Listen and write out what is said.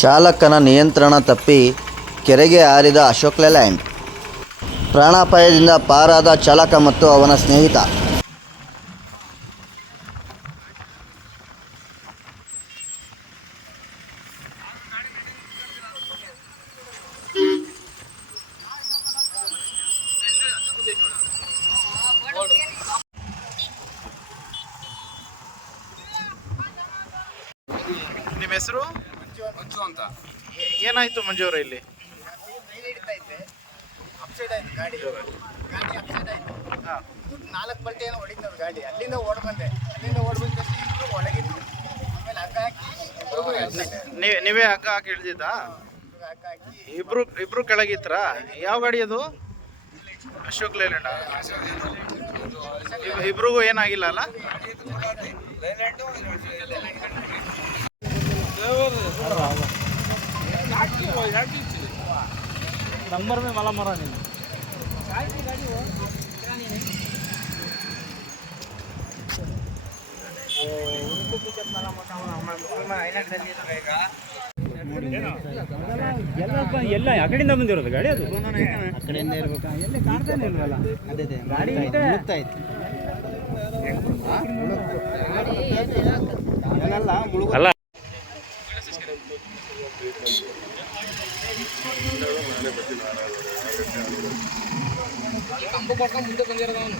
ಚಾಲಕನ ನಿಯಂತ್ರಣ ತಪ್ಪಿ ಕೆರೆಗೆ ಹಾರಿದ ಅಶೋಕ್ ಲೇಲ್ಯಾಂಡ್. ಪ್ರಾಣಾಪಾಯದಿಂದ ಪಾರಾದ ಚಾಲಕ ಮತ್ತು ಅವನ ಸ್ನೇಹಿತ. ನಿಮ್ಮ ಹೆಸರು? ಮಂಜು ಅಂತ. ಏನಾಯ್ತು ಮಂಜು ಅವರ ಇಲ್ಲಿ? ಅಪ್ಸೈಡ್ ಆಯ್ತು ಗಾಡಿ ಅಪ್ಸೈಡ್ ಆಯ್ತು. 4 ಪಲ್ಟಿ ಏನೋ ಹೊಡಿತದ ಗಾಡಿ. ಅಲ್ಲಿಂದ ಓಡ್ ಬಂದೆ ಇಬ್ರು ಒಳಗಿದ್ರು. ಆಮೇಲೆ ಹಗ್ಗ ಹಾಕಿ ನೀವೇ ಹಗ್ಗ ಹಾಕಿ ಹಿಡ್ದಿದ್ದ? ಹಗ್ಗ ಹಾಕಿ ಇಬ್ರು ಕೆಳಗಿತ್ರ? ಯಾವ ಗಾಡಿ ಅದು? ಅಶೋಕ್ ಲೇಲ್ಯಾಂಡ್. ಇಬ್ರಿಗೂ ಏನಾಗಿಲ್ಲ ಅಲ್ಲ? नंबर में मला मरा नहीं ಎಲ್ಲ ಆ ಕಡೆಯಿಂದ ಬಂದಿರೋದು ಗಾಡಿ. ಅದು ಆ ಕಡೆಯಿಂದ ಇರ್ಬೇಕು. ಎಲ್ಲಿ ಕಾಣ್ತಾನೆ ಇಲ್ವಲ್ಲ. ಅದೇ ಗಾಡಿ ಮುಳುಗ್ತಾ ಇತ್ತು. ಅಲ್ಲ ಕಂಬ ಪಡ್ಕೊಂಡು ಮುಂದೆ ಬಂದಿರೋದು ಅವನು.